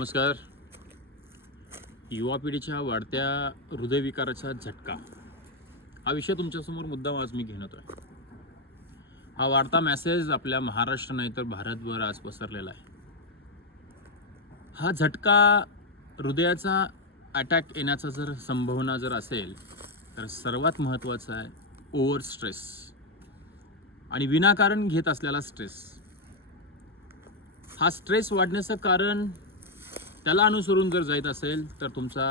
नमस्कार. युवा पिढीच्या वाढत्या हृदयविकाराचा झटका हा विषय तुमच्यासमोर मुद्दाम आज मी घेऊन येतोय. हा वाढता मेसेज आपल्या महाराष्ट्र नाही तर भारतभर आज पसरलेला आहे. हा झटका हृदयाचा अटॅक येण्याचा जर संभावना जर असेल तर सर्वात महत्त्वाचं आहे ओव्हर स्ट्रेस आणि विनाकारण घेत असलेला स्ट्रेस. हा स्ट्रेस वाढण्याचं कारण त्याला अनुसरून जर जात असेल तर तुमचा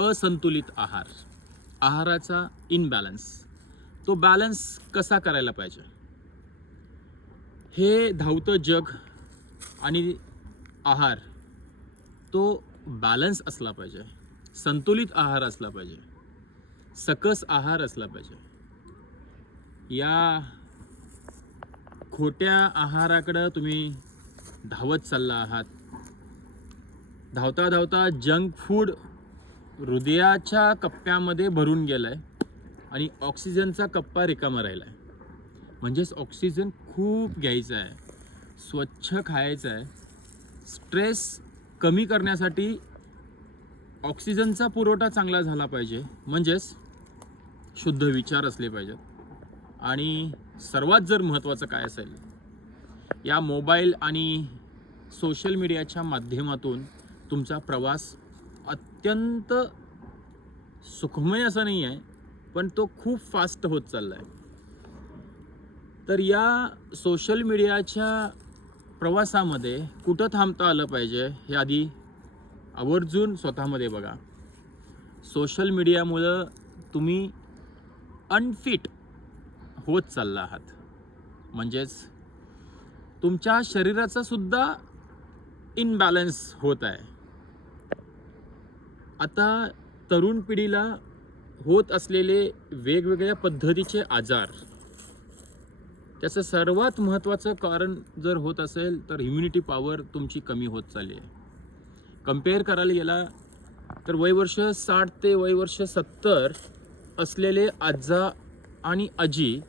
असंतुलित आहाराचा इनबॅलन्स, तो बॅलन्स कसा करायला पाहिजे. हे धावतं जग आणि आहार तो बॅलन्स असला पाहिजे, संतुलित आहार असला पाहिजे, सकस आहार असला पाहिजे. या खोट्या आहाराकडे तुम्ही धावत चालला आहात. धावता धावता जंक फूड हृदयाच्या कप्प्यामध्ये भरून गेलाय आणि ऑक्सिजनचा कप्पा रिकामा राहिलाय. म्हणजेच ऑक्सिजन खूप घ्यायचा आहे, स्वच्छ खायचं आहे. स्ट्रेस कमी करण्यासाठी ऑक्सिजनचा पुरवठा चांगला झाला पाहिजे, म्हणजेच शुद्ध विचार असले पाहिजेत. आणि सर्वात जर महत्त्वाचं काय असेल, या मोबाईल आणि सोशल मीडियाच्या माध्यमातून तुमचा प्रवास अत्यंत सुखमय असा नाही आहे, पण तो खूप फास्ट होत चालला आहे. तर या सोशल मीडियाच्या प्रवासामध्ये कुठं थांबता आलं पाहिजे हे आधी आवर्जून स्वतःमध्ये बघा. सोशल मीडियामुळं तुम्ही अनफिट होत चालला आहात, म्हणजेच तुमच्या शरीराचा सुद्धा इनबॅलन्स होत आहे. आता तरुण पिढीला होत असलेले वेगवेगळ्या पद्धतीचे आजार, त्याचं सर्वात महत्त्वाचं कारण जर होत असेल तर इम्युनिटी पॉवर तुमची कमी होत चालली आहे. कंपेअर करायला गेला तर वयवर्ष 60 ते वयवर्ष 70 असलेले आजा आणि आजी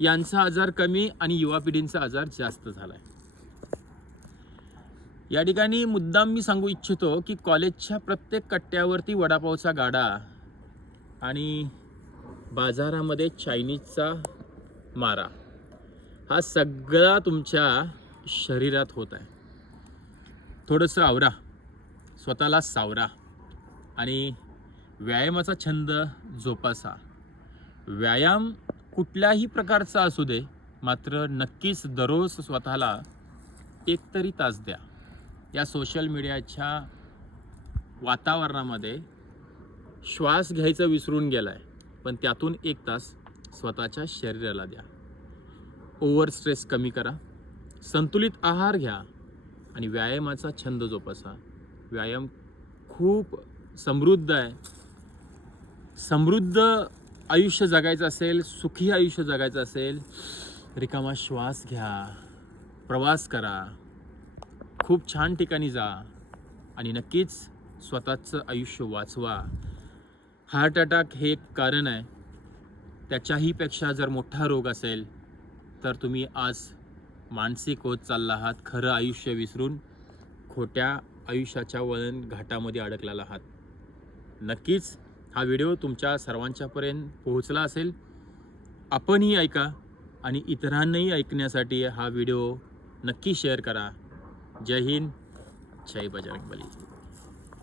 यांचा आजार कमी आणि युवा पिढींचा आजार जास्त झाला आहे. या ठिकाणी मुद्दाम मी सांगू इच्छितो की कॉलेजच्या प्रत्येक कट्ट्यावरती वडापावचा गाडा आणि बाजारामध्ये चायनीजचा मारा हा सगळा तुमच्या शरीरात होत आहे. थोडंसं आवरा, स्वतःला सावरा आणि व्यायामाचा छंद जोपासा. व्यायाम कुठल्याही प्रकारचा असू दे, मात्र नक्कीच दररोज स्वतःला 1 तरी तास द्या. या सोशल मीडियाच्या वातावरणामध्ये श्वास घ्यायचं विसरून गेलाय, पण त्यातून 1 तास स्वतःच्या शरीराला द्या. ओव्हर स्ट्रेस कमी करा, संतुलित आहार घ्या आणि व्यायामाचा छंद जोपासा. व्यायाम खूप समृद्ध आहे. समृद्ध आयुष्य जगायचं असेल, सुखी आयुष्य जगायचं असेल, रिकामा श्वास घ्या, प्रवास करा, खूप छान ठिकाणी जा आणि नक्कीच स्वतःचं आयुष्य वाचवा. हार्ट अटॅक हे एक कारण आहे. त्याच्याही पेक्षा जर मोठा रोग असेल तर तुम्ही आज मानसिक होत चालला आहात. खरं आयुष्य विसरून खोट्या आयुष्याच्या वळण घाटामध्ये अडकलेला आहात. नक्कीच हा व्हिडिओ तुमच्या सर्वांच्यापर्यंत पोहोचला असेल. आपणही ऐका आणि इतरांनाही ऐकण्यासाठी हा व्हिडिओ नक्की शेअर करा. जय हिंद, जय बजरंगबली.